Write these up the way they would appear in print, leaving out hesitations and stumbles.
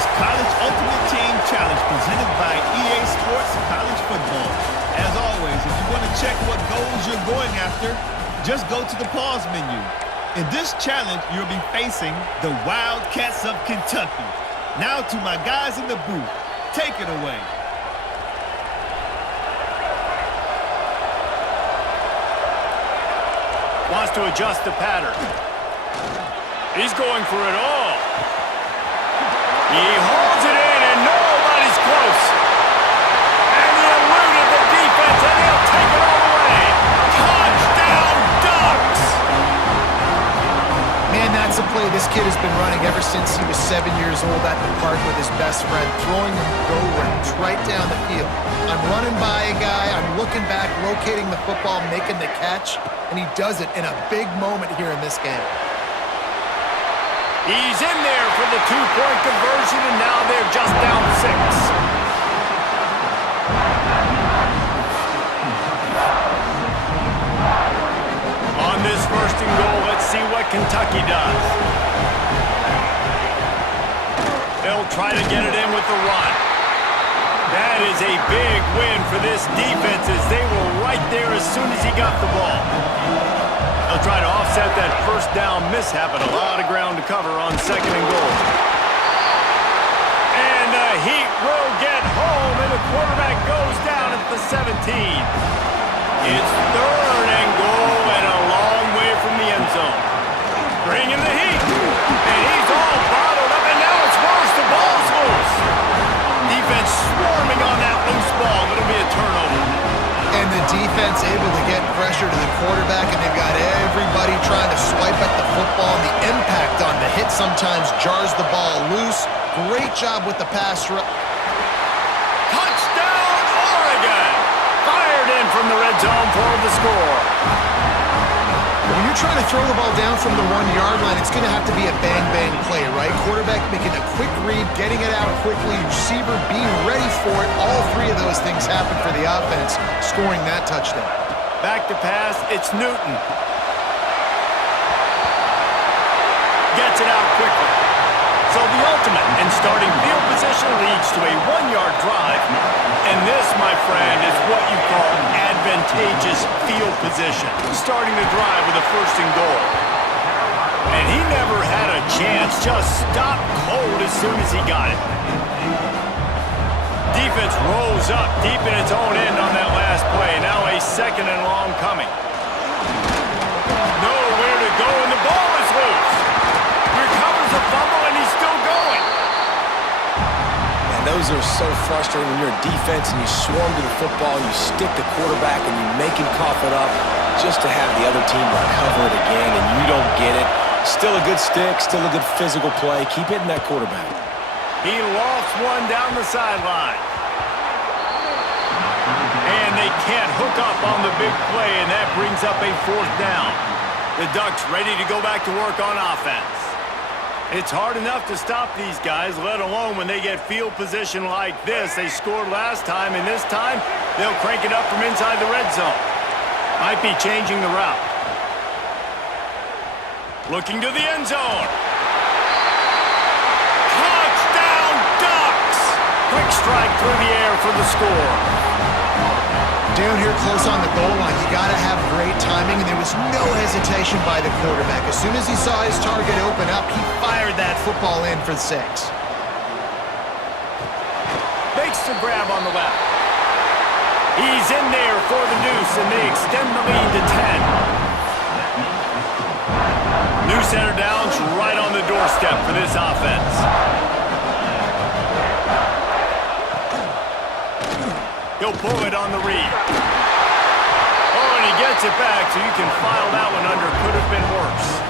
is College Ultimate Team Challenge presented by EA Sports College Football. As always, if you want to check what goals you're going after, just go to the pause menu. In this challenge, you'll be facing the Wildcats of Kentucky. Now to my guys in the booth. Take it away. Wants to adjust the pattern. He's going for it all. He holds it in, and nobody's close. And he eluded the defense, and he'll take it all the way. Touchdown, Ducks! Man, that's a play this kid has been running ever since he was 7 years old at the park with his best friend, throwing go routes right down the field. I'm running by a guy, I'm looking back, locating the football, making the catch, and he does it in a big moment here in this game. He's in there for the two-point conversion, and now they're just down 6. On this 1st and goal, let's see what Kentucky does. They'll try to get it in with the run. That is a big win for this defense as they were right there as soon as he got the ball. They'll try to offset that 1st down mishap, and a lot of ground to cover on 2nd and goal. And the Heat will get home, and the quarterback goes down at the 17. It's 3rd and goal and a long way from the end zone. Bring in the Heat, and he's all bottled up, and now it's worse. The ball's loose. Defense swarming on that loose ball. It'll be a turnover. And the defense able to get pressure to the quarterback, and they've got everybody trying to swipe at the football. And the impact on the hit sometimes jars the ball loose. Great job with the pass rush. Touchdown, Oregon! Fired in from the red zone for the score. When you're trying to throw the ball down from the 1-yard line, it's going to have to be a bang-bang play, right? Quarterback making a quick read, getting it out quickly, receiver being ready for it. All 3 of those things happen for the offense, scoring that touchdown. Back to pass, it's Newton. Gets it out quickly. So the ultimate in starting field position leads to a 1-yard drive. And this, my friend, is what you call advantageous field position. Starting the drive with a 1st and goal. And he never had a chance, just stopped cold as soon as he got it. Defense rolls up deep in its own end on that last play. Now a 2nd and long coming. Nowhere to go, and the ball is loose. Recovers a fumble, and he's still going. Man, those are so frustrating when you're a defense and you swarm to the football, you stick the quarterback, and you make him cough it up just to have the other team recover it again, and you don't get it. Still a good stick, still a good physical play. Keep hitting that quarterback. He lofts one down the sideline. And they can't hook up on the big play, and that brings up a 4th down. The Ducks ready to go back to work on offense. It's hard enough to stop these guys, let alone when they get field position like this. They scored last time, and this time they'll crank it up from inside the red zone. Might be changing the route. Looking to the end zone. Touchdown, Ducks! Quick strike through the air for the score. Down here close on the goal line, you got to have great timing, and there was no hesitation by the quarterback. As soon as he saw his target open up, he fired that football in for 6. Makes the grab on the left. He's in there for the deuce, and they extend the lead to 10. New center downs right on the doorstep for this offense. He'll pull it on the read. Oh, and he gets it back, so you can file that one under. Could have been worse.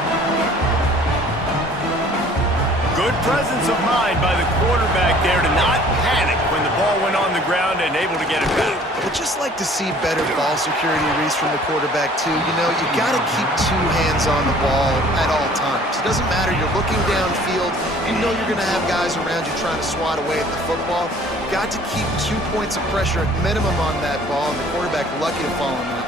Good presence of mind by the quarterback there to not panic when the ball went on the ground and able to get it back. I'd just like to see better ball security, Reese, from the quarterback, too. You know, you got to keep 2 hands on the ball at all times. It doesn't matter. You're looking downfield. You know you're going to have guys around you trying to swat away at the football. You got to keep 2 points of pressure at minimum on that ball, and the quarterback lucky to fall on that.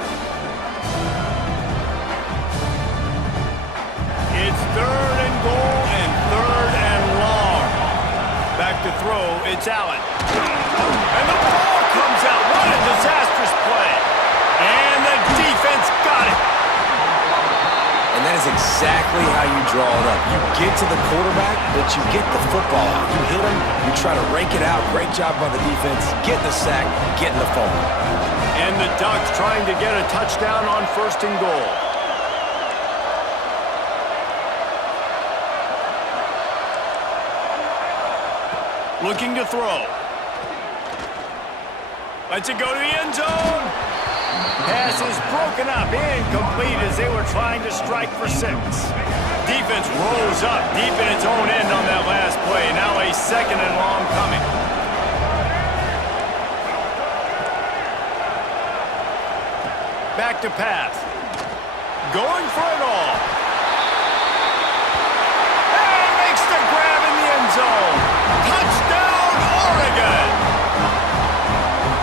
It's 3rd and goal and 3rd and long. Back It's Allen. And the ball comes out. What a disastrous play. And the defense got it. And that is exactly how you draw it up. You get to the quarterback, but you get the football out. You hit him, you try to rake it out. Great job by the defense. Getting the sack, getting the fumble. And the Ducks trying to get a touchdown on 1st and goal. Looking to throw. Lets it go to the end zone. Pass is broken up, incomplete as they were trying to strike for 6. Defense rolls up deep in its own end on that last play. Now a 2nd and long coming. Back to pass. Going for it all. And makes the grab in the end zone. Touchdown, Oregon!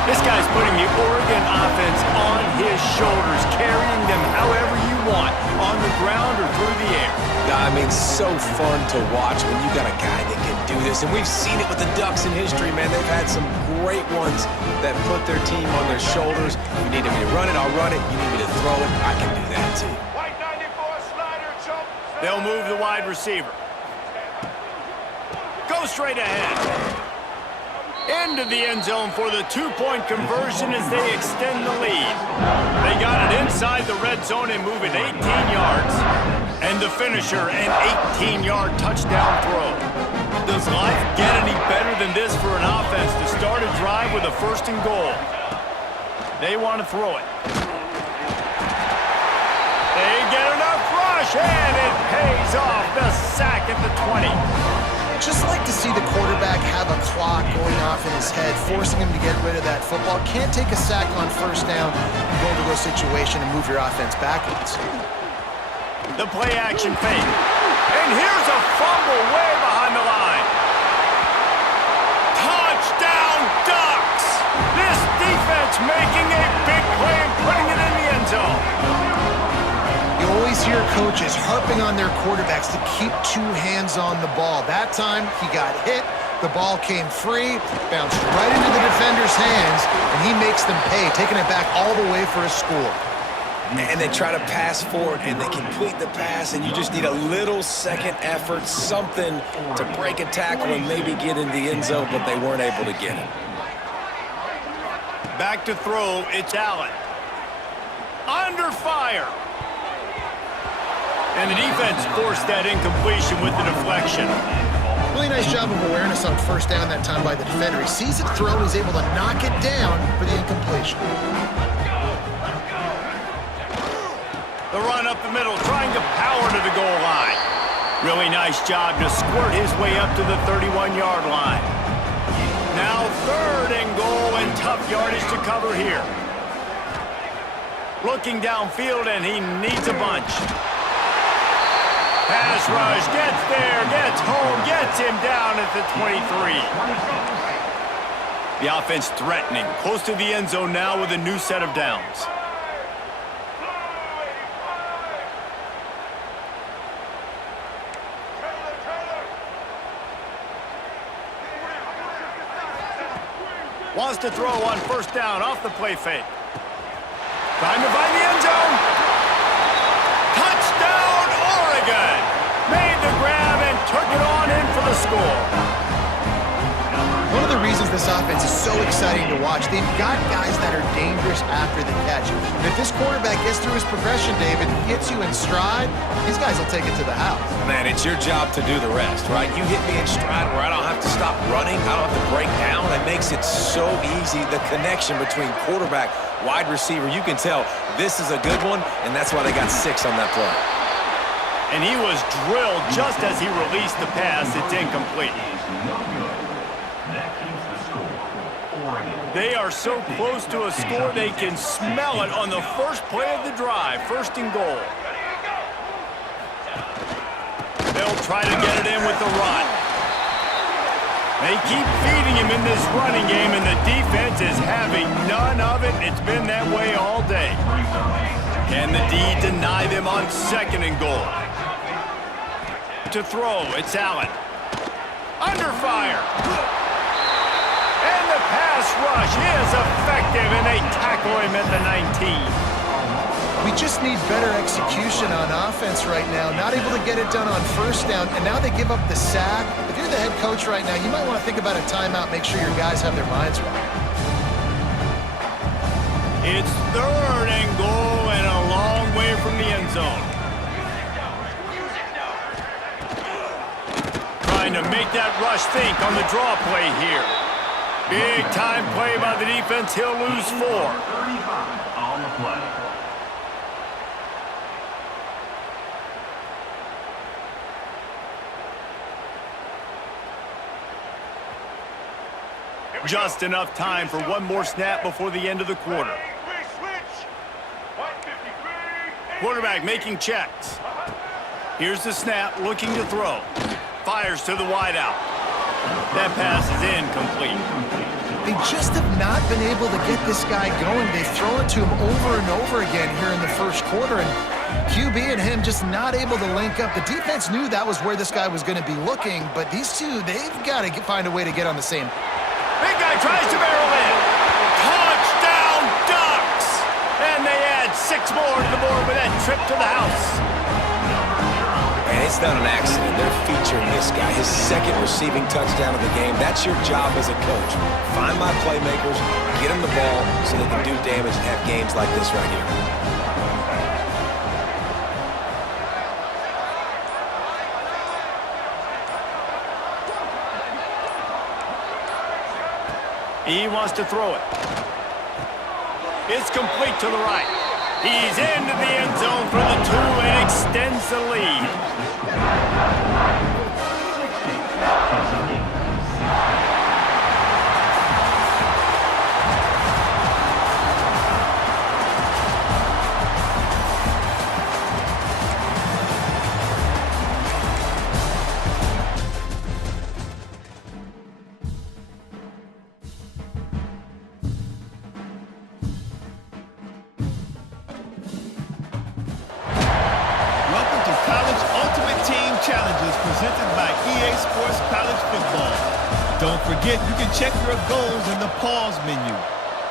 This guy's putting the Oregon offense on his shoulders, carrying them however you want, on the ground or through the air. I mean, so fun to watch when you got a guy that can do this. And we've seen it with the Ducks in history, man. They've had some great ones that put their team on their shoulders. You need me to run it, I'll run it. You need me to throw it, I can do that too. They'll move the wide receiver. Go straight ahead. Into the end zone for the 2-point conversion as they extend the lead. They got it inside the red zone and move it 18 yards. And the finisher, an 18-yard touchdown throw. Does life get any better than this for an offense to start a drive with a 1st and goal? They want to throw it. They get enough rush, and it pays off. The sack at the 20. Just like to see the quarterback have a clock going off in his head, forcing him to get rid of that football. Can't take a sack on 1st down and go into a situation and move your offense backwards. The play action fake. And here's a fumble way behind the line. Touchdown, Ducks! This defense making a big play and putting it in the end zone. You always hear coaches harping on their quarterbacks to keep 2 hands on the ball. That time, he got hit, the ball came free, bounced right into the defender's hands, and he makes them pay, taking it back all the way for a score. And they try to pass forward, and they complete the pass, and you just need a little second effort, something to break a tackle and maybe get in the end zone, but they weren't able to get it. Back to throw, it's Allen. Under fire. And the defense forced that incompletion with the deflection. Really nice job of awareness on 1st down that time by the defender. He sees it throw, he's able to knock it down for the incompletion. The run up the middle, trying to power to the goal line. Really nice job to squirt his way up to the 31-yard line. Now 3rd and goal, and tough yardage to cover here. Looking downfield, and he needs a bunch. Pass rush, gets there, gets home, gets him down at the 23. The offense threatening, close to the end zone now with a new set of downs. Wants to throw on 1st down off the play fake. Time to find the end zone. Touchdown, Oregon! Made the grab and took it on in for the score. One of the reasons this offense is so exciting to watch, they've got guys that are dangerous after the catch. And if this quarterback gets through his progression, David, hits you in stride, these guys will take it to the house. Man, it's your job to do the rest, right? You hit me in stride where I don't have to stop running, I don't have to break down. That makes it so easy. The connection between quarterback, wide receiver, you can tell this is a good one, and that's why they got 6 on that play. And he was drilled just as he released the pass. It's incomplete. They are so close to a score they can smell it on the first play of the drive. 1st and goal. They'll try to get it in with the run. They keep feeding him in this running game, and the defense is having none of it. It's been that way all day. Can the D deny them on 2nd and goal? To throw, it's Allen. Under fire. pass rush is effective, and they tackle him at the 19. We just need better execution on offense right now. Not able to get it done on first down, and now they give up the sack. If you're the head coach right now, you might want to think about a timeout, make sure your guys have their minds right. It's 3rd and goal and a long way from the end zone. Trying to make that rush think on the draw play here. Big time play by the defense. He'll lose 4. 35 on the play. Just enough time for one more snap before the end of the quarter. Quarterback making checks. Here's the snap, looking to throw. Fires to the wideout. That pass is incomplete. They just have not been able to get this guy going. They've thrown it to him over and over again here in the first quarter, and QB and him just not able to link up. The defense knew that was where this guy was going to be looking, but these two, they've got to find a way to get on the same. Big guy tries to barrel in. Touchdown, Ducks! And they add 6 more to the board with that trip to the house. And it's not an accident. They're featuring this guy, his 2nd receiving touchdown of the game. That's your job as a coach. Find my playmakers, get them the ball so they can do damage and have games like this right here. He wants to throw it. It's complete to the right. He's into the end zone for the 2 and extends the lead. Presented by EA Sports College Football. Don't forget, you can check your goals in the pause menu.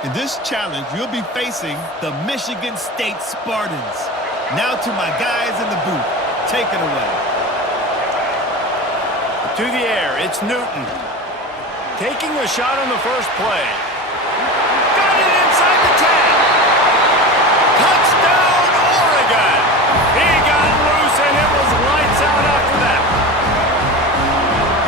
In this challenge, you'll be facing the Michigan State Spartans. Now to my guys in the booth. Take it away. To the air, it's Newton. Taking a shot on the first play. Got it inside the 10. Touchdown, Oregon. He got loose, and it was lights out after that.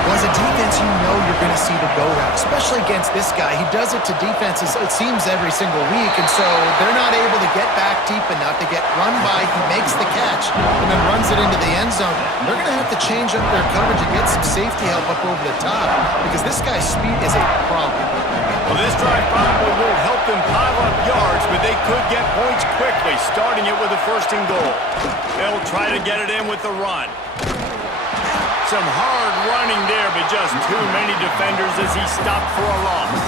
Well, as a defense, you know you're going to see the go route, especially against this guy. He does it to defenses, it seems, every single week, and so they're not able to get back deep enough to get run by. He makes the catch and then runs it into the end zone. They're going to have to change up their coverage and get some safety help up over the top because this guy's speed is a problem. Well, this drive probably won't help them pile up yards, but they could get points quickly, starting it with a 1st and goal. They'll try to get it in with the run. Some hard running there, but just too many defenders as he stopped for a loss.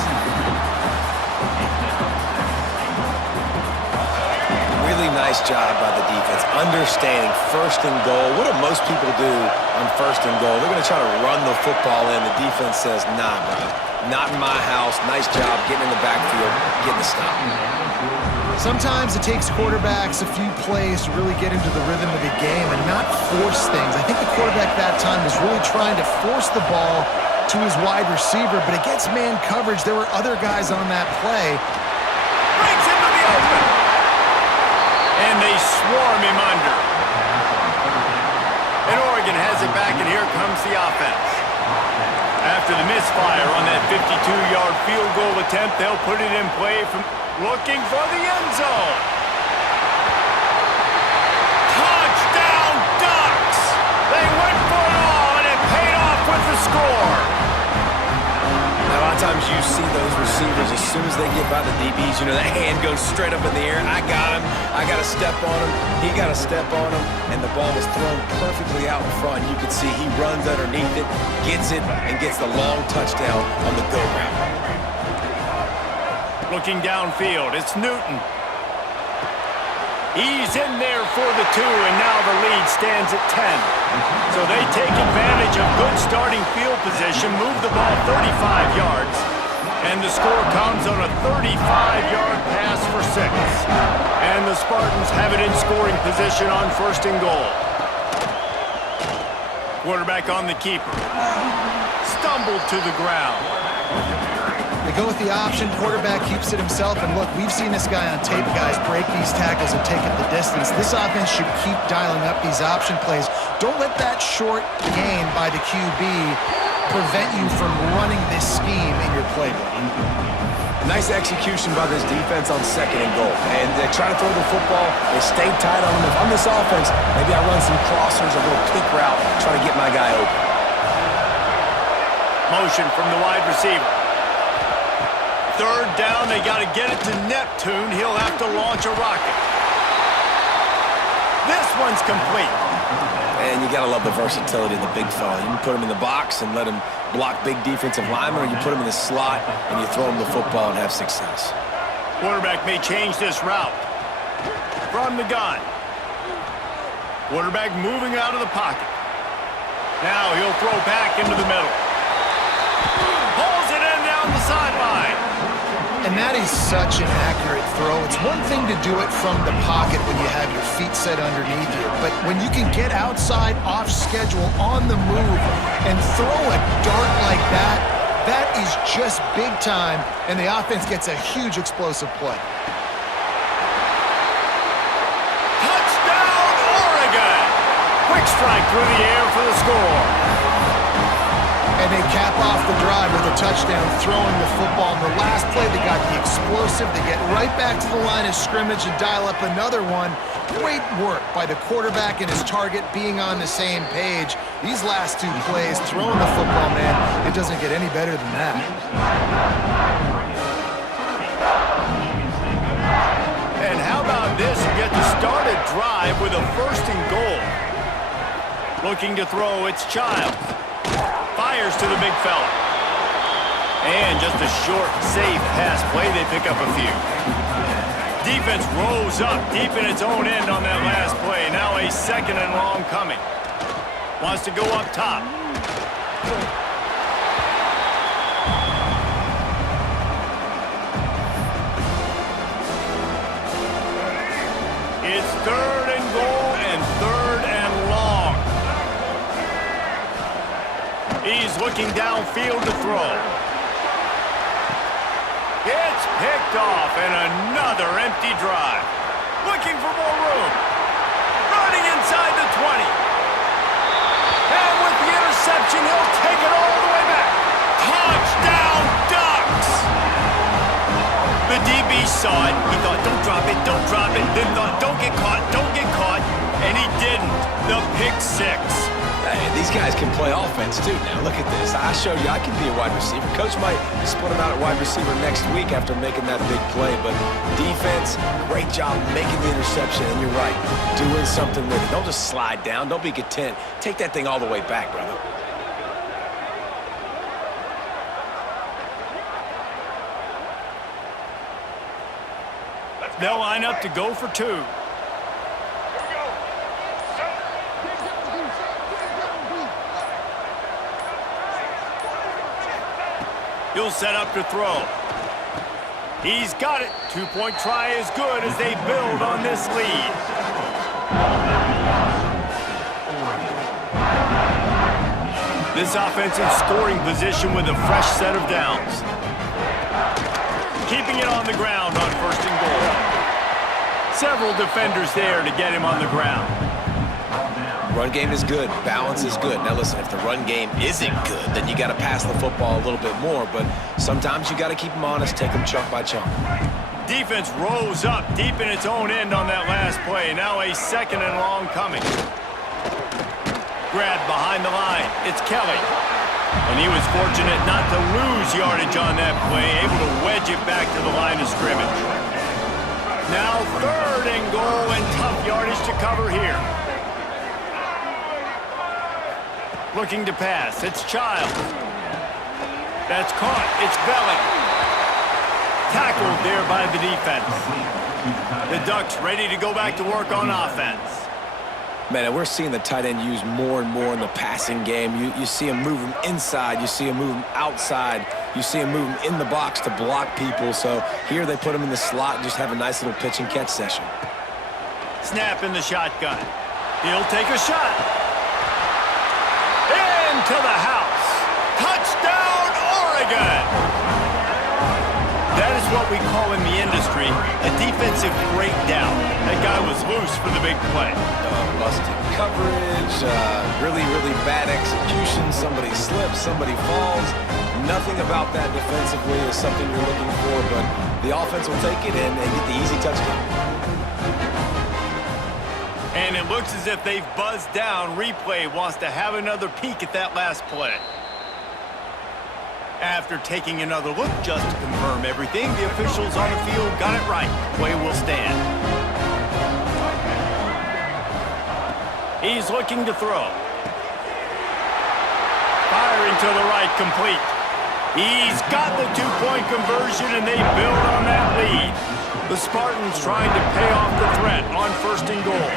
Really nice job by the defense, understanding 1st and goal. What do most people do on 1st and goal? They're going to try to run the football in. The defense says, nah, bro, not in my house. Nice job getting in the backfield, getting the stop. Sometimes it takes quarterbacks a few plays to really get into the rhythm of the game and not force things. I think the quarterback that time was really trying to force the ball to his wide receiver, but against man coverage, there were other guys on that play. Breaks into the open. And they swarm him under. And Oregon has it back, and here comes the offense. After the misfire on that 52-yard field goal attempt, they'll put it in play from looking for the end zone. Touchdown, Ducks! They went for it all, and it paid off with the score. Now, a lot of times you see those receivers, as soon as they get by the DBs, you know, that hand goes straight up in the air. I got him. I got to step on him. He got to step on him. And the ball was thrown perfectly out in front. You can see he runs underneath it, gets it, and gets the long touchdown on the go route. Looking downfield, it's Newton. He's in there for the 2, and now the lead stands at 10. So they take advantage of good starting field position, move the ball 35 yards, And the score comes on a 35-yard pass for 6. And the Spartans have it in scoring position on 1st and goal. Quarterback on the keeper. Stumbled to the ground. They go with the option. Quarterback keeps it himself. And look, we've seen this guy on tape, guys, break these tackles and take it the distance. This offense should keep dialing up these option plays. Don't let that short gain by the QB prevent you from running this scheme in your playbook. Nice execution by this defense on 2nd and goal. And they try to throw the football. They stay tight on them. If I'm this offense, maybe I run some crossers, a little kick route, try to get my guy open. Motion from the wide receiver. 3rd down, they got to get it to Neptune. He'll have to launch a rocket. This one's complete. And you got to love the versatility of the big fella. You can put him in the box and let him block big defensive linemen, or you put him in the slot and you throw him the football and have success. Quarterback may change this route. From the gun. Quarterback moving out of the pocket. Now he'll throw back into the middle. Pulls it in down the sideline. And that is such an accurate throw. It's one thing to do it from the pocket when you have your feet set underneath you, but when you can get outside, off schedule, on the move, and throw a dart like that, that is just big time, and the offense gets a huge explosive play. Touchdown, Oregon! Quick strike through the air for the score. And they cap off the drive with a touchdown, throwing the football. In the last play, they got the explosive. They get right back to the line of scrimmage and dial up another one. Great work by the quarterback and his target being on the same page. These last 2 plays, throwing the football, man, it doesn't get any better than that. And how about this? You get to start a drive with a 1st and goal. Looking to throw, it's Childs. Fires to the big fella. And just a short, safe pass play. They pick up a few. Defense rose up deep in its own end on that last play. Now a 2nd and long coming. Wants to go up top. It's 3rd and goal and 3rd and long. He's looking downfield to throw. It's picked off and another empty drive. Looking for more room. Running inside the 20. And with the interception, he'll take it all the way back. Touchdown, Ducks! The DB saw it. He thought, don't drop it, don't drop it. Then thought, don't get caught, don't get caught. And he didn't. The pick 6. Hey, these guys can play offense, too. Now, look at this. I showed you I can be a wide receiver. Coach might split him out at wide receiver next week after making that big play. But defense, great job making the interception. And you're right, doing something with it. Don't just slide down. Don't be content. Take that thing all the way back, brother. They'll line up to go for 2. He'll set up to throw. He's got it. 2-point try is good as they build on this lead. This offense in scoring position with a fresh set of downs. Keeping it on the ground on 1st and goal. Several defenders there to get him on the ground. Run game is good. Balance is good. Now, listen, if the run game isn't good, then you got to pass the football a little bit more. But sometimes you got to keep them honest, take them chunk by chunk. Defense rose up deep in its own end on that last play. Now a 2nd and long coming. Grabbed behind the line. It's Kelly. And he was fortunate not to lose yardage on that play, able to wedge it back to the line of scrimmage. Now 3rd and goal and tough yardage to cover here. Looking to pass. It's Childs. That's caught. It's Belling. Tackled there by the defense. The Ducks ready to go back to work on offense. Man, we're seeing the tight end used more and more in the passing game. You see him move him inside. You see him move him outside. You see him moving in the box to block people. So here they put him in the slot and just have a nice little pitch and catch session. Snap in the shotgun. He'll take a shot. Into the house. Touchdown, Oregon! That is what we call in the industry a defensive breakdown. That guy was loose for the big play. Busted coverage, really, really bad execution. Somebody slips, somebody falls. Nothing about that defensively is something you're looking for, but the offense will take it and get the easy touchdown. And it looks as if they've buzzed down. Replay wants to have another peek at that last play. After taking another look just to confirm everything, the officials on the field got it right. Play will stand. He's looking to throw. Firing to the right, complete. He's got the two-point conversion, and they build on that lead. The Spartans trying to pay off the threat on 1st and goal.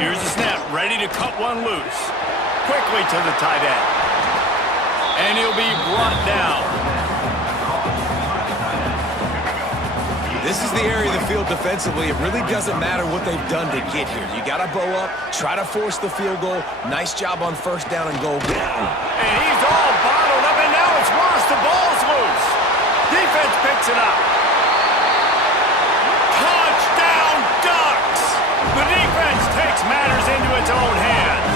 Here's the snap, ready to cut one loose. Quickly to the tight end. And he'll be brought down. This is the area of the field defensively. It really doesn't matter what they've done to get here. You got to bow up, try to force the field goal. Nice job on 1st down and goal. And he's all bottled up, and now it's worse. The ball's loose. Defense picks it up. Touchdown, Ducks! The defense takes matters into its own hands.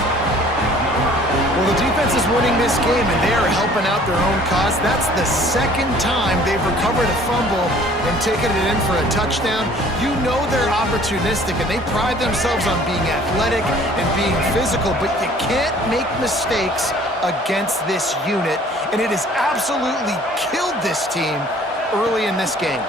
Well, the defense is winning this game, and they are helping out their own cause. That's the 2nd time they've recovered a fumble and taken it in for a touchdown. You know they're opportunistic, and they pride themselves on being athletic and being physical, but you can't make mistakes against this unit, and it has absolutely killed this team early in this game.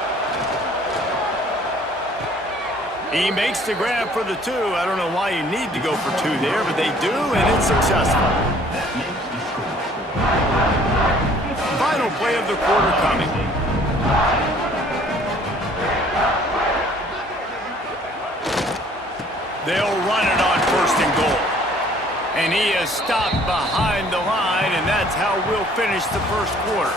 He makes the grab for the 2. I don't know why you need to go for 2 there, but they do, and it's successful. Final play of the quarter coming. They'll run it on 1st and goal. And he is stopped behind the line, and that's how we'll finish the 1st quarter.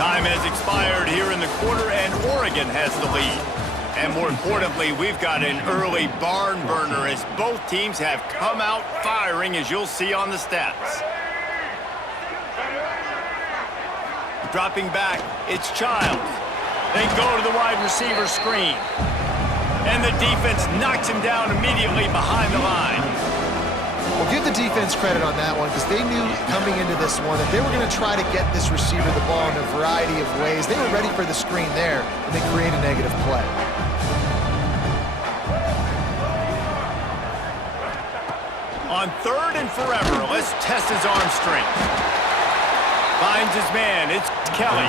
Time has expired here in the quarter, and Oregon has the lead. And more importantly, we've got an early barn burner as both teams have come out firing, as you'll see on the stats. Dropping back, it's Childs. They go to the wide receiver screen. And the defense knocks him down immediately behind the line. Well, give the defense credit on that one because they knew coming into this one that they were going to try to get this receiver the ball in a variety of ways. They were ready for the screen there, and they create a negative play. On 3rd and forever, let's test his arm strength. Finds his man, it's Kelly.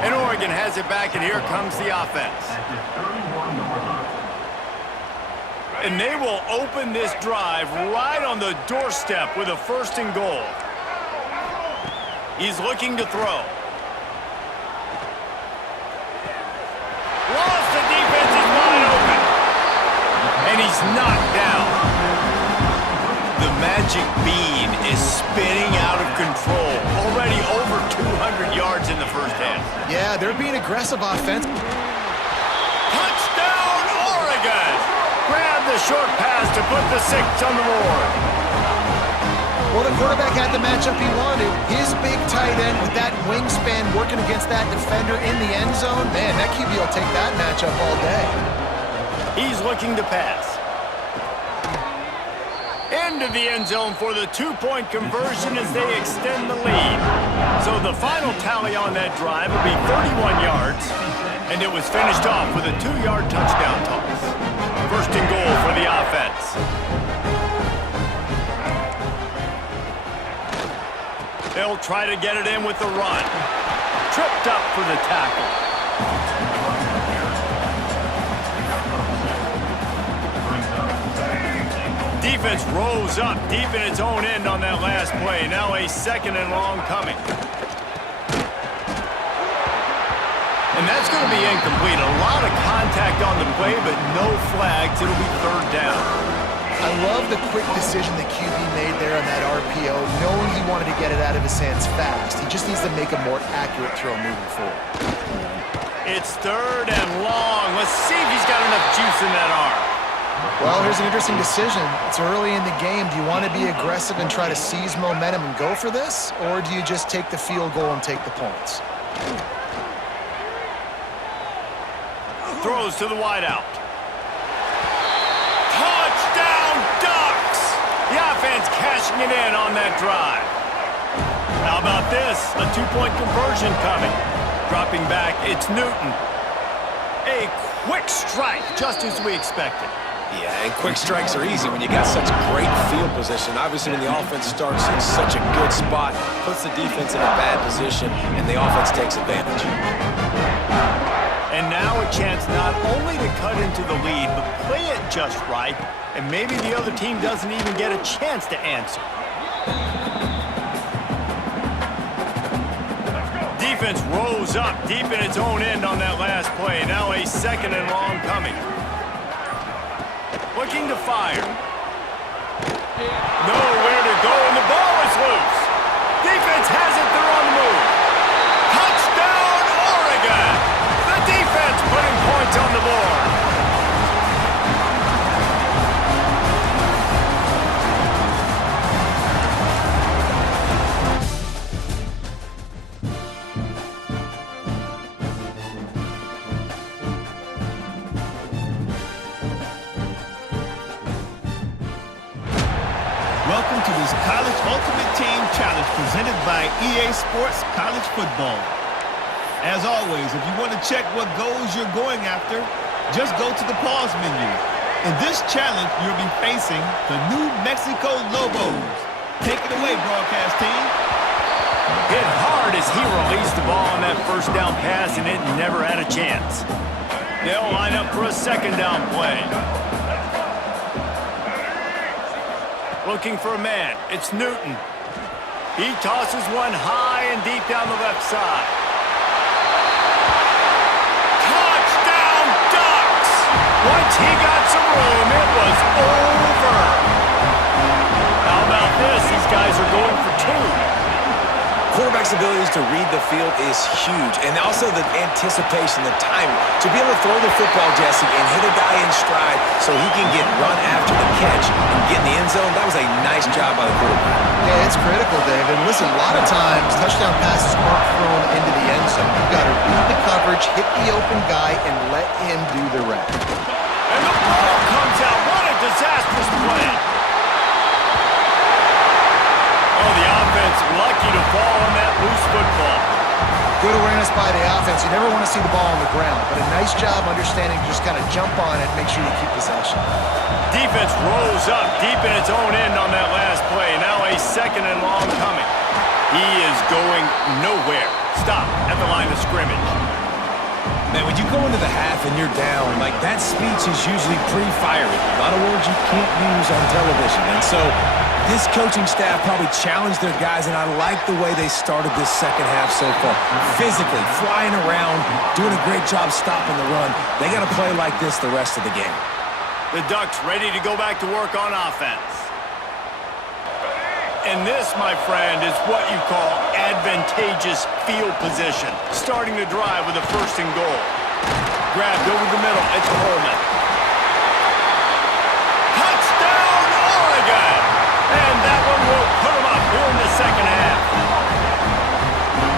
And Oregon has it back, and here comes the offense. And they will open this drive right on the doorstep with a 1st and goal. He's looking to throw. Lost the defense is wide open. And he's knocked down. The magic bean is spinning out of control. Already over 200 yards in the 1st half. Yeah, they're being aggressive offense. Touchdown, Oregon! Grab the short pass to put the 6 on the board. Well, the quarterback had the matchup he wanted. His big tight end with that wingspan working against that defender in the end zone. Man, that QB will take that matchup all day. He's looking to pass. Into the end zone for the 2-point conversion as they extend the lead. So the final tally on that drive will be 31 yards, and it was finished off with a 2-yard touchdown toss. 1st and goal for the offense. They'll try to get it in with the run. Tripped up for the tackle. Defense rose up deep in its own end on that last play. Now a 2nd and long coming. And that's going to be incomplete. A lot of contact on the play, but no flags. It'll be 3rd down. I love the quick decision the QB made there on that RPO, knowing he wanted to get it out of his hands fast. He just needs to make a more accurate throw moving forward. It's 3rd and long. Let's see if he's got enough juice in that arm. Well, here's an interesting decision. It's early in the game. Do you want to be aggressive and try to seize momentum and go for this? Or do you just take the field goal and take the points? Throws to the wideout. Touchdown Ducks! The offense cashing it in on that drive. How about this? A 2-point conversion coming. Dropping back, it's Newton. A quick strike, just as we expected. Yeah, and quick strikes are easy when you got such great field position. Obviously, when the offense starts in such a good spot, puts the defense in a bad position, and the offense takes advantage. And now a chance not only to cut into the lead, but play it just right, and maybe the other team doesn't even get a chance to answer. Defense rose up deep in its own end on that last play. Now a 2nd and long coming. Looking to fire. Nowhere to go, and the ball is loose. Defense has it, they're on the move. Touchdown, Oregon! The defense putting points on the board. Welcome to this College Ultimate Team Challenge presented by EA Sports College Football. As always, if you want to check what goals you're going after, just go to the pause menu. In this challenge, you'll be facing the New Mexico Lobos. Take it away, broadcast team. Hit hard as he released the ball on that 1st down pass, and it never had a chance. They'll line up for a 2nd down play. Looking for a man. It's Newton. He tosses one high and deep down the left side. Touchdown, Ducks! Once he got some room, it was over. How about this? These guys are going for 2. Quarterback's abilities to read the field is huge, and also the anticipation, the timing. To be able to throw the football, Jesse, and hit a guy in stride so he can get run after the catch and get in the end zone, that was a nice job by the quarterback. Yeah, it's critical, David. Listen, a lot of times, touchdown passes aren't thrown into the end zone. You've got to read the coverage, hit the open guy, and let him do the rest. And the ball comes out. What a disastrous play. Oh, the offense lucky to fall on that loose football. Good awareness by the offense. You never want to see the ball on the ground, but a nice job understanding to just kind of jump on it, make sure you keep possession. Defense rose up deep in its own end on that last play. Now a 2nd and long coming. He is going nowhere. Stop at the line of scrimmage. Man, when you go into the half and you're down, like that speech is usually pretty fiery. A lot of words you can't use on television. And so this coaching staff probably challenged their guys, and I like the way they started this 2nd half so far. Physically, flying around, doing a great job stopping the run. They got to play like this the rest of the game. The Ducks ready to go back to work on offense. And this, my friend, is what you call advantageous field position. Starting to drive with a 1st and goal. Grabbed over the middle. It's Coleman. Touchdown, Oregon! And that one will put them up here in the 2nd half.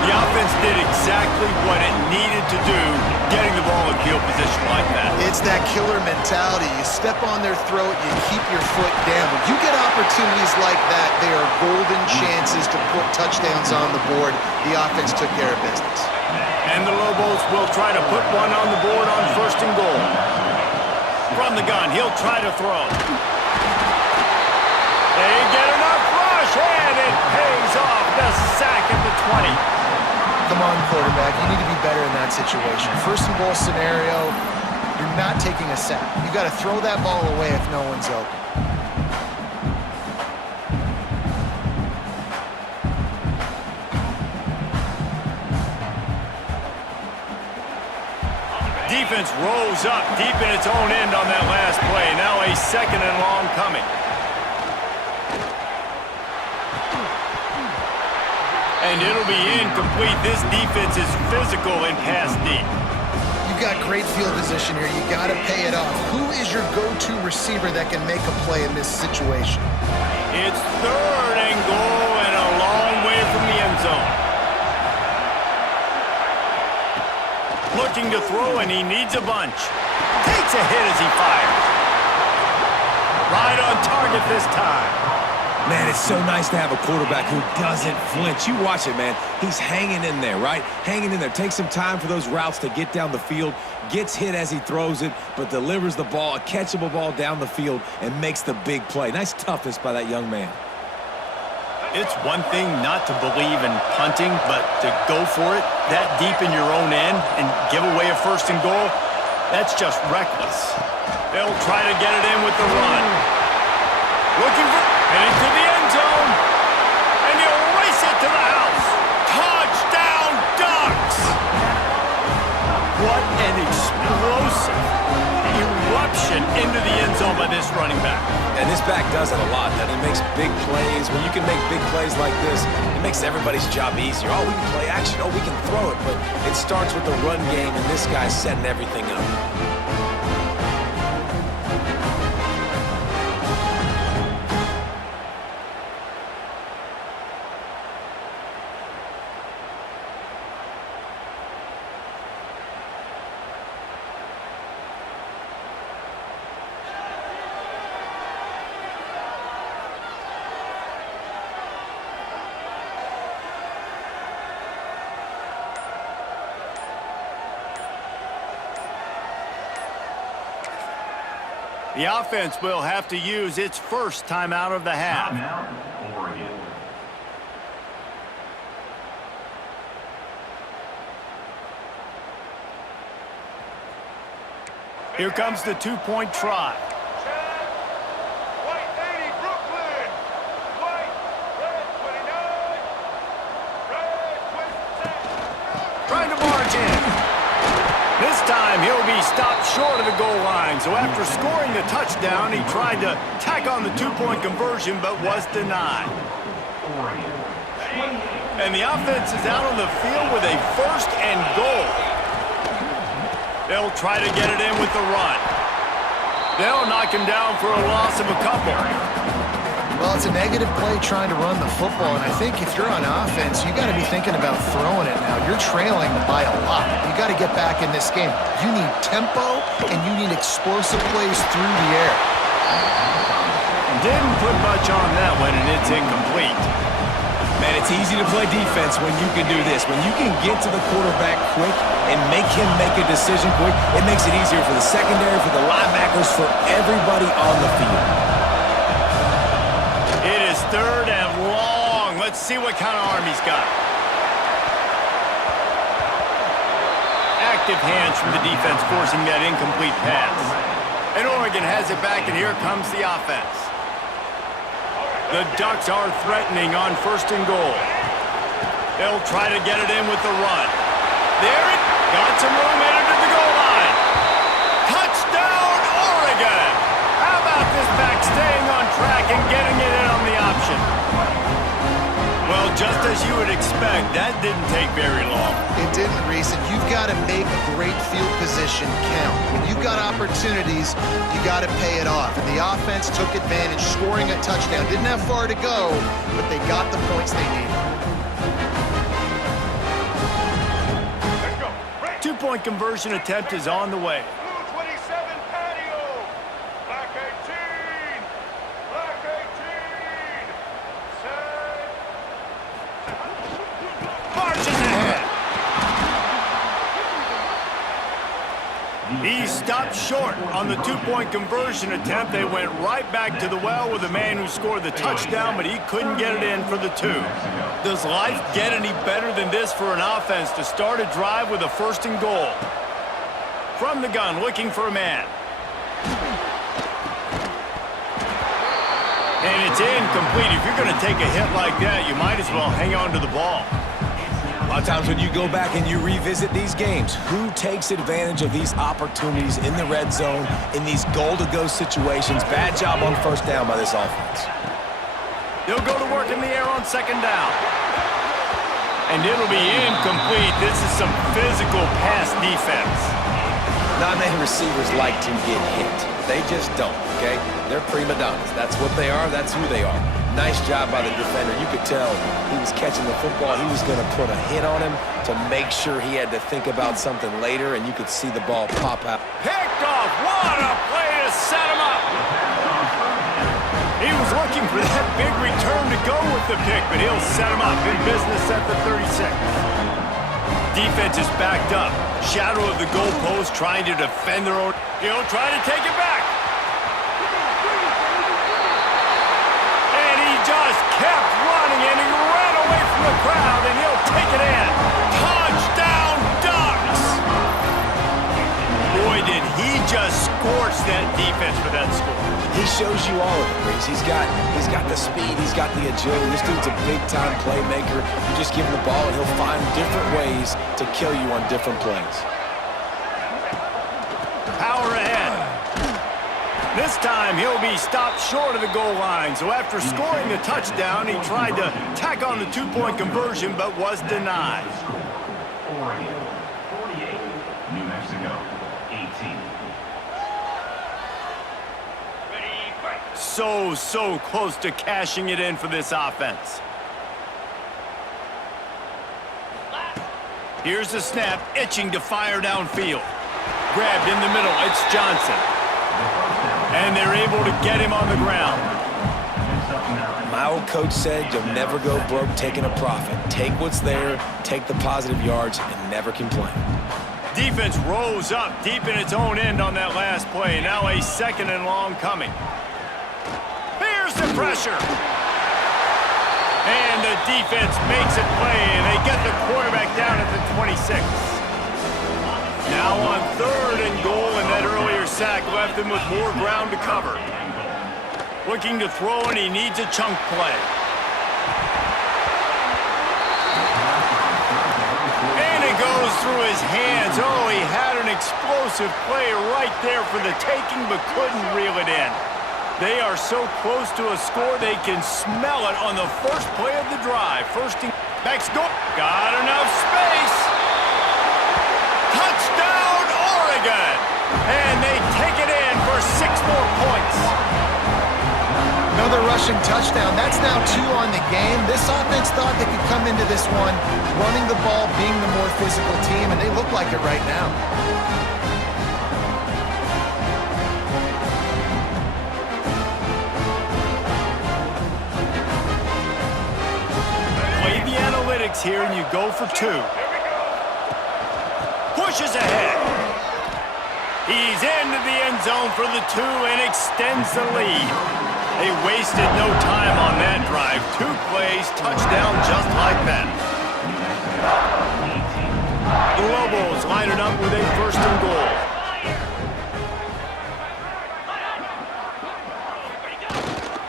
The offense did exactly what it needed to do, getting the ball in field position like that. It's that killer mentality. You step on their throat, you keep your foot down. When you get opportunities like that, they are golden chances to put touchdowns on the board. The offense took care of business. And the Lobos will try to put one on the board on 1st and goal. From the gun, he'll try to throw. They get enough rush, and it pays off. The sack at the 20. Come on, quarterback. You need to be better in that situation. 1st and goal scenario, you're not taking a sack. You got to throw that ball away if no one's open. offense rose up deep in its own end on that last play. Now a second and long coming. And it'll be incomplete. This defense is physical and pass deep. You've got great field position here. You got to pay it off. Who is your go-to receiver that can make a play in this situation? It's third and goal and a long way from the end zone. Looking to throw, and he needs a bunch. Takes a hit as he fires. Right on target this time. Man, it's so nice to have a quarterback who doesn't flinch. You watch it, man. He's hanging in there, right? Hanging in there. Takes some time for those routes to get down the field. Gets hit as he throws it, but delivers the ball, a catchable ball down the field, and makes the big play. Nice toughness by that young man. It's one thing not to believe in punting, but to go for it that deep in your own end and give away a first and goal, that's just reckless. They'll try to get it in with the run. Looking for, and into the end zone, and he'll race it to the house. Touchdown, Ducks! What an explosive eruption into the end zone by this running back. And this back does it a lot. That he makes big plays. When you can make big plays like this, it makes everybody's job easier. Oh, we can play action. Oh, we can throw it. But it starts with the run game, and this guy's setting everything up. The offense will have to use its first timeout of the half. Timeout, Oregon. Here comes the two-point try. White 80, Brooklyn. White, red 29. Red 27. Trying to barge in. This time he'll be stopped short of the goal line. So after scoring the touchdown, he tried to tack on the two-point conversion but was denied. And the offense is out on the field with a first and goal. They'll try to get it in with the run. They'll knock him down for a loss of a couple. Well, it's a negative play trying to run the football, and I think if you're on offense, you got to be thinking about throwing it now. You're trailing by a lot. You got to get back in this game. You need tempo, and you need explosive plays through the air. Didn't put much on that one, and it's incomplete. Man, it's easy to play defense when you can do this. When you can get to the quarterback quick and make him make a decision quick, it makes it easier for the secondary, for the linebackers, for everybody on the field. It is third and long. Let's see what kind of arm he's got. Active hands from the defense forcing that incomplete pass. And Oregon has it back, and here comes the offense. The Ducks are threatening on first and goal. They'll try to get it in with the run. There it got some room headed to the goal line. Touchdown, Oregon! How about this back staying on track and getting it in on the option? Well, just as you would expect, that didn't take very long. It didn't, Reese, and you've got to make great field position count. When you've got opportunities, you got to pay it off. And the offense took advantage, scoring a touchdown. Didn't have far to go, but they got the points they needed. Let's go. Red Two-point conversion attempt is on the way. blue 27, patio. Black 18. Black 18. Set. Marches ahead. He stopped short on the two-point conversion attempt. They went right back to the well with the man who scored the touchdown, but he couldn't get it in for the two. Does life get any better than this for an offense to start a drive with a first and goal? From the gun, looking for a man. And it's incomplete. If you're going to take a hit like that, you might as well hang on to the ball. A lot of times when you go back and you revisit these games, who takes advantage of these opportunities in the red zone, in these goal-to-go situations? Bad job on first down by this offense. They'll go to work in the air on second down. And it'll be incomplete. This is some physical pass defense. Not many receivers like to get hit. They just don't, okay? They're prima donnas. That's what they are. That's who they are. Nice job by the defender. You could tell he was catching the football. He was going to put a hit on him to make sure he had to think about something later, and you could see the ball pop out. Picked off. What a play to set him up. He was looking for that big return to go with the pick, but he'll set him up in business at the 36. Defense is backed up. Shadow of the goalpost trying to defend their own. He'll try to take it back. And he just kept running, and he ran away from the crowd, and he'll take it in. Touchdown, Ducks! Boy, did he just scorch that defense for that score. He shows you all of it, Reese. He's got the speed, he's got the agility. This dude's a big-time playmaker. You just give him the ball, and he'll find different ways to kill you on different plays. Power ahead. This time, he'll be stopped short of the goal line. So after scoring the touchdown, he tried to tack on the two-point conversion, but was denied. Oregon, 48. New Mexico, 18. So close to cashing it in for this offense. Here's the snap, itching to fire downfield. Grabbed in the middle, it's Johnson. And they're able to get him on the ground. My old coach said you'll never go broke taking a profit. Take what's there, take the positive yards, and never complain. Defense rose up deep in its own end on that last play. Now a second and long coming. Here's the pressure. And the defense makes it play, and they get the quarterback down at the 26. Now on third and goal, and that earlier sack left him with more ground to cover. Looking to throw, and he needs a chunk play. And it goes through his hands. Oh, he had an explosive play right there for the taking, but couldn't reel it in. They are so close to a score, they can smell it on the first play of the drive. First and back score. Got enough space. Touchdown, Oregon. And they take it in for 6 more points. Another rushing touchdown. That's now 2 on the game. This offense thought they could come into this one running the ball, being the more physical team, and they look like it right now. Here, and you go for 2. Pushes ahead. He's into the end zone for the 2 and extends the lead. They wasted no time on that drive. 2 plays, touchdown just like that. The Lobos line it up with a first and goal.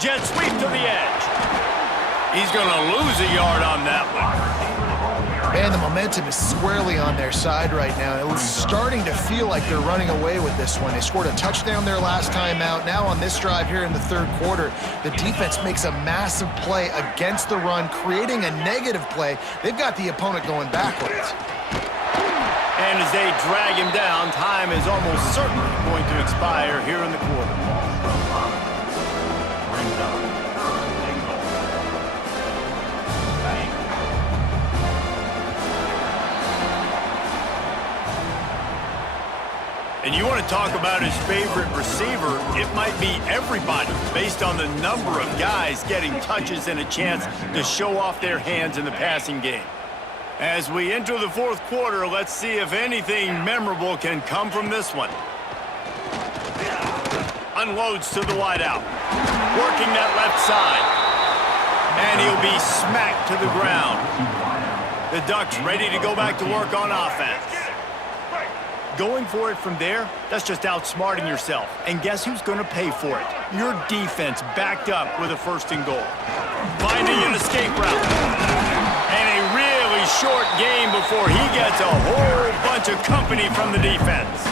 Jet sweep to the edge. He's going to lose a yard on that one. Man, the momentum is squarely on their side right now. It was starting to feel like they're running away with this one. They scored a touchdown their last time out. Now on this drive here in the third quarter, the defense makes a massive play against the run, creating a negative play. They've got the opponent going backwards. And as they drag him down, time is almost certainly going to expire here in the quarter. And you want to talk about his favorite receiver, it might be everybody based on the number of guys getting touches and a chance to show off their hands in the passing game. As we enter the fourth quarter, let's see if anything memorable can come from this one. Unloads to the wideout. Working that left side. And he'll be smacked to the ground. The Ducks ready to go back to work on offense. Going for it from there, that's just outsmarting yourself. And guess who's going to pay for it? Your defense backed up with a first and goal. Finding an escape route. And a really short game before he gets a whole bunch of company from the defense.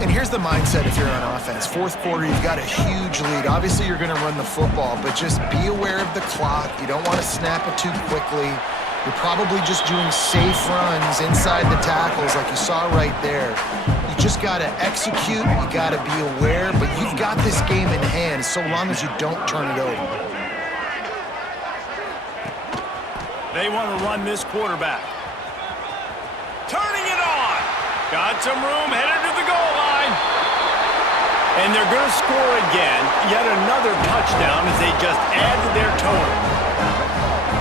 And here's the mindset if you're on offense. Fourth quarter, you've got a huge lead. Obviously, you're going to run the football, but just be aware of the clock. You don't want to snap it too quickly. You're probably just doing safe runs inside the tackles like you saw right there. You just got to execute. You got to be aware, but you've got this game in hand so long as you don't turn it over. They want to run this quarterback. Turning it on. Got some room, headed to the goal line. And they're going to score again. Yet another touchdown as they just add to their total.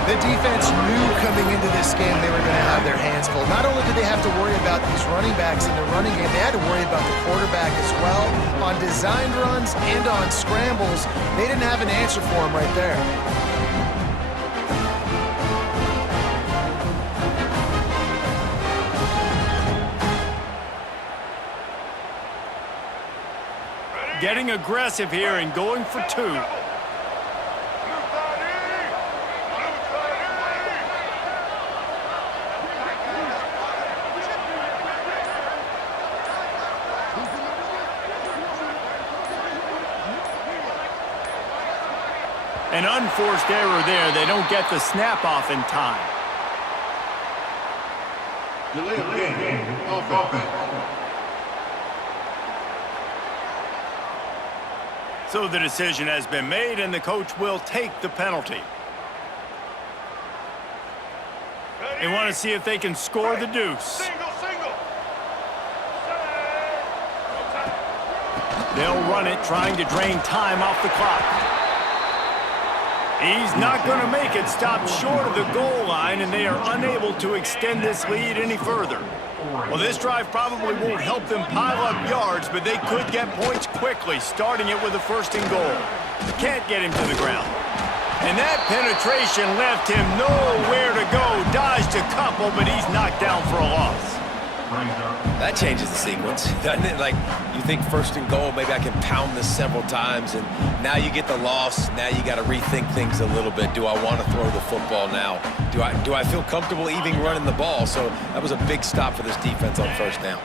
The defense knew coming into this game they were going to have their hands full. Not only did they have to worry about these running backs in the running game, they had to worry about the quarterback as well. On designed runs and on scrambles, they didn't have an answer for him right there. Getting aggressive here and going for two. An unforced error there. They don't get the snap off in time. Delay of game. Offense. So the decision has been made, and the coach will take the penalty. They want to see if they can score the deuce. Single. They'll run it, trying to drain time off the clock. He's not going to make it. Stop short of the goal line, and they are unable to extend this lead any further. Well, this drive probably won't help them pile up yards, but they could get points quickly, starting it with a first and goal. Can't get him to the ground. And that penetration left him nowhere to go. Dodged a couple, but he's knocked down for a loss. That changes the sequence, doesn't it? Like, you think first and goal, maybe I can pound this several times, and now you get the loss. Now you got to rethink things a little bit. Do I want to throw the football now? Do I feel comfortable even running the ball? So that was a big stop for this defense on first down.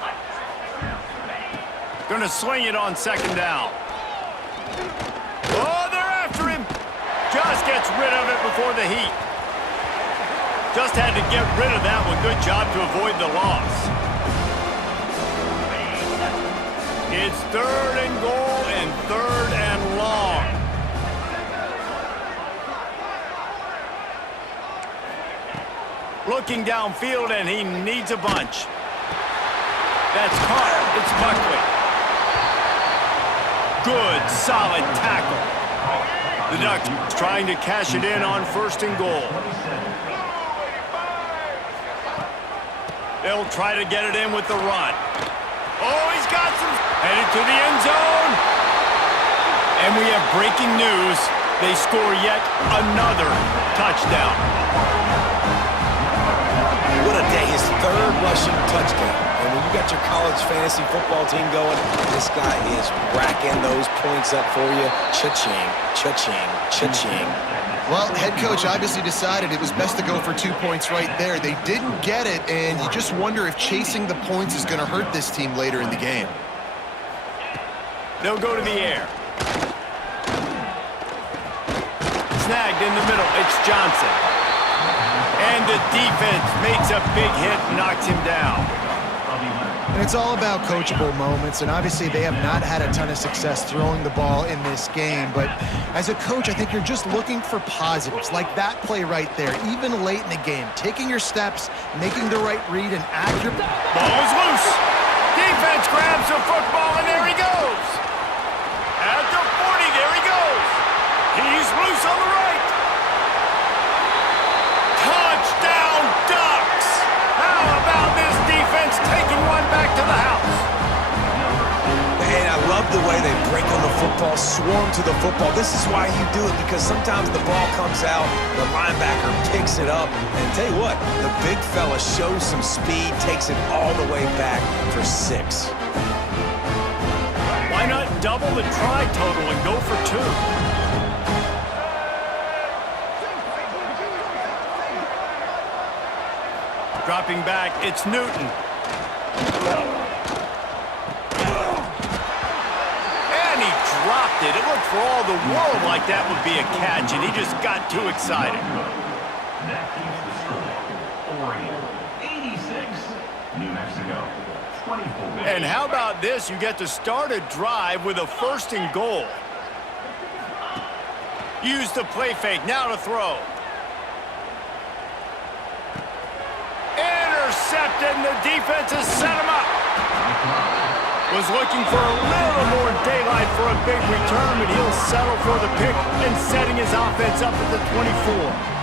Gonna swing it on second down. Oh, they're after him. Just gets rid of it before the heat. Just had to get rid of that one. Good job to avoid the loss. It's third and goal and third and long. Looking downfield, and he needs a bunch. That's caught. It's Buckley. Good, solid tackle. The Ducks trying to cash it in on first and goal. They'll try to get it in with the run. Oh, he's got some. Headed to the end zone. And we have breaking news. They score yet another touchdown. What a day. His third rushing touchdown. And when you got your college fantasy football team going, this guy is racking those points up for you. Cha-ching, cha-ching, cha-ching. Well, head coach obviously decided it was best to go for 2 points right there. They didn't get it, and you just wonder if chasing the points is going to hurt this team later in the game. They'll go to the air. Snagged in the middle. It's Johnson. And the defense makes a big hit, knocks him down. And it's all about coachable moments, and obviously they have not had a ton of success throwing the ball in this game, but as a coach, I think you're just looking for positives, like that play right there, even late in the game, taking your steps, making the right read, and accurate. Ball is loose. Defense grabs the football, and there he goes. At the 40, there he goes. He's loose on the right. Touchdown, Ducks! How about this defense taking one back to the house? And I love the way they break on the football, swarm to the football. This is why you do it, because sometimes the ball comes out, the linebacker picks it up, and tell you what, the big fella shows some speed, takes it all the way back for 6. Why not double the try total and go for 2? dropping back. It's Newton. And he dropped it. It looked for all the world like that would be a catch, and he just got too excited. That keeps the score. Oregon, 86. New Mexico, 24. And how about this? You get to start a drive with a 1st and goal. Use the play fake. Now to throw. Intercepted, and the defense has set him up. Was looking for a little more daylight for a big return, but he'll settle for the pick and setting his offense up at the 24.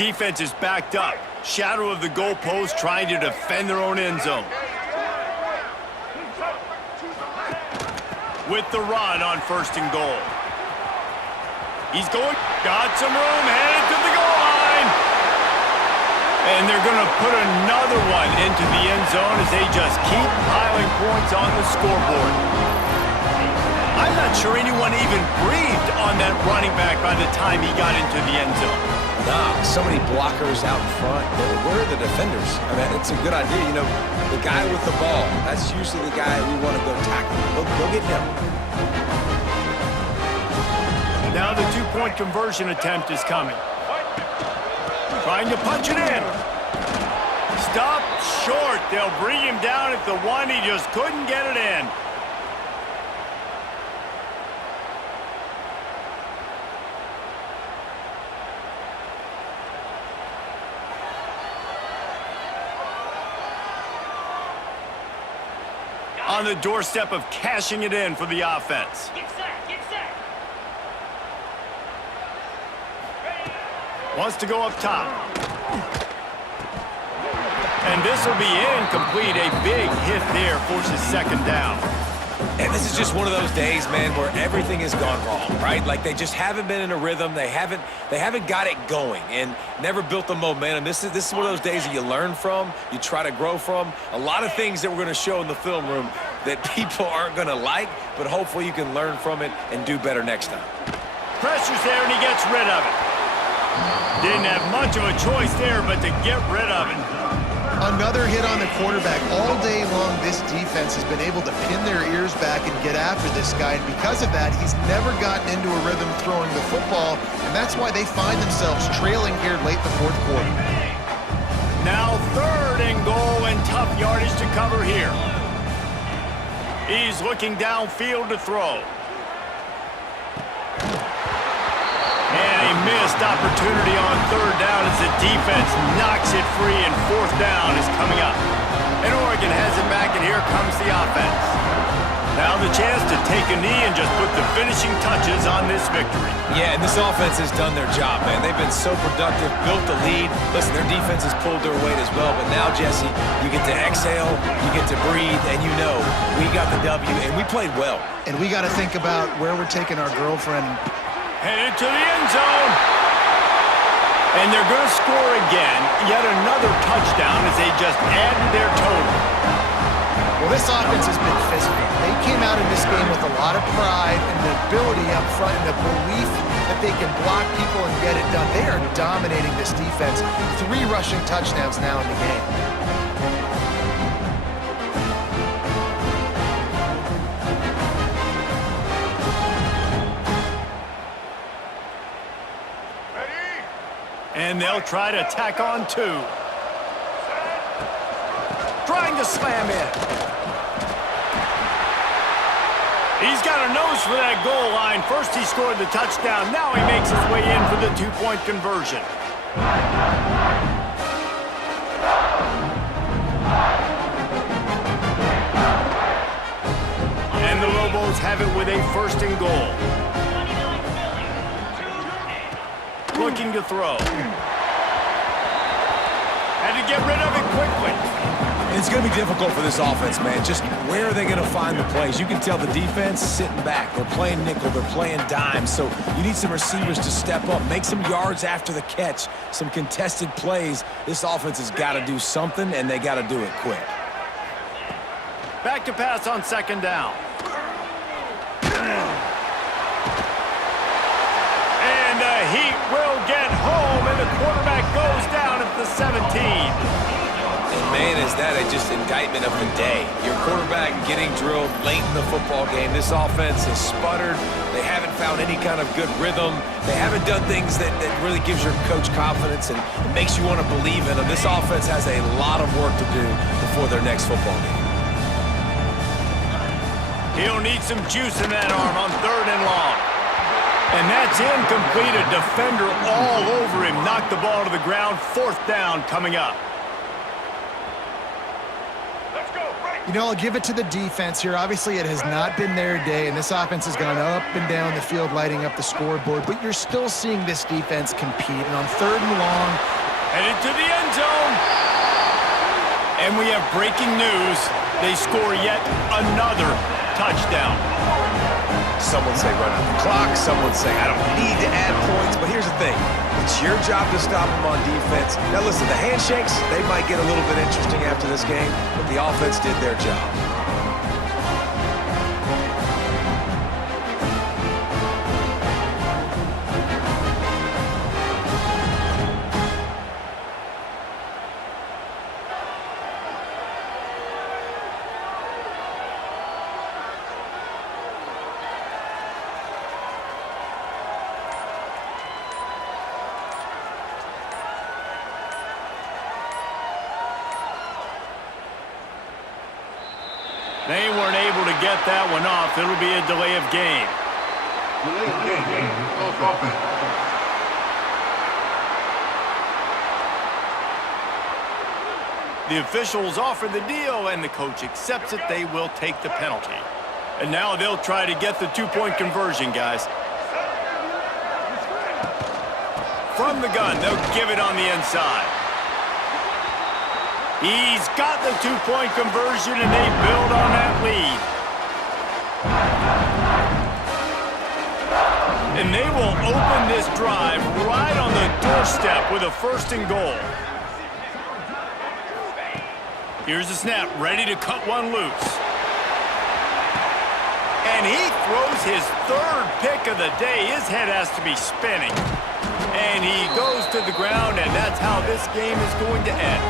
Defense is backed up. Shadow of the goalpost trying to defend their own end zone. With the run on 1st and goal. He's going, got some room, headed to the goal line. And they're going to put another one into the end zone as they just keep piling points on the scoreboard. I'm not sure anyone even breathed on that running back by the time he got into the end zone. Nah, so many blockers out in front. Where are the defenders? I mean, it's a good idea. You know, the guy with the ball, that's usually the guy we want to go tackle. Go get him. Now the 2-point conversion attempt is coming. Trying to punch it in. Stop short. They'll bring him down at the 1. He just couldn't get it in. On the doorstep of cashing it in for the offense. Get set, get set. Wants to go up top. And this will be incomplete. A big hit there, forces 2nd down. And this is just one of those days, man, where everything has gone wrong, right? Like they just haven't been in a rhythm. They haven't got it going and never built the momentum. This is one of those days that you learn from, you try to grow from. A lot of things that we're going to show in the film room that people aren't going to like, but hopefully you can learn from it and do better next time. Pressure's there and he gets rid of it. Didn't have much of a choice there, but to get rid of it. Another hit on the quarterback. All day long, this defense has been able to pin their ears back and get after this guy. And because of that, he's never gotten into a rhythm throwing the football. And that's why they find themselves trailing here late in the 4th quarter. Now 3rd and goal and tough yardage to cover here. He's looking downfield to throw. And a missed opportunity on 3rd down as the defense knocks it free, and 4th down is coming up. And Oregon has it back, and here comes the offense. Now the chance to take a knee and just put the finishing touches on this victory. Yeah, and this offense has done their job, man. They've been so productive, built the lead. Listen, their defense has pulled their weight as well, but now, Jesse, you get to exhale, you get to breathe, and you know we got the W, and we played well. And we got to think about where we're taking our girlfriend. Headed to the end zone. And they're going to score again. Yet another touchdown as they just add to their total. Well, this offense has been physical. They came out in this game with a lot of pride and the ability up front and the belief that they can block people and get it done. They are dominating this defense. 3 rushing touchdowns now in the game. And they'll try to tack on 2. Trying to slam in. He's got a nose for that goal line. First he scored the touchdown. Now he makes his way in for the 2-point conversion. And the Lobos have it with a 1st and goal. Looking to throw. Had to get rid of it quickly. It's going to be difficult for this offense, man. Just where are they going to find the plays? You can tell the defense sitting back. They're playing nickel. They're playing dime. So you need some receivers to step up, make some yards after the catch, some contested plays. This offense has got to do something, and they got to do it quick. Back to pass on second down. And the Heat will get home, and the quarterback goes down at the 17. And man, is that just indictment of the day. Your quarterback getting drilled late in the football game. This offense has sputtered. They haven't found any kind of good rhythm. They haven't done things that really gives your coach confidence and makes you want to believe in them. This offense has a lot of work to do before their next football game. He'll need some juice in that arm on 3rd and long. And that's incomplete. A defender all over him. Knocked the ball to the ground. 4th down coming up. You know, I'll give it to the defense here. Obviously, it has not been their day, and this offense has gone up and down the field, lighting up the scoreboard. But you're still seeing this defense compete. And on 3rd and long, headed to the end zone. And we have breaking news. They score yet another touchdown. Some would say run out the clock. Some would say I don't need to add points. But here's the thing. It's your job to stop them on defense. Now listen, the handshakes, they might get a little bit interesting after this game, but the offense did their job. They weren't able to get that one off. It'll be a delay of game. Delay of game. Offense. The officials offer the deal, and the coach accepts it. They will take the penalty. And now they'll try to get the 2-point conversion, guys. From the gun, they'll give it on the inside. He's got the 2-point conversion, and they build on that lead. And they will open this drive right on the doorstep with a 1st and goal. Here's the snap, ready to cut one loose. And he throws his 3rd pick of the day. His head has to be spinning. And he goes to the ground, and that's how this game is going to end.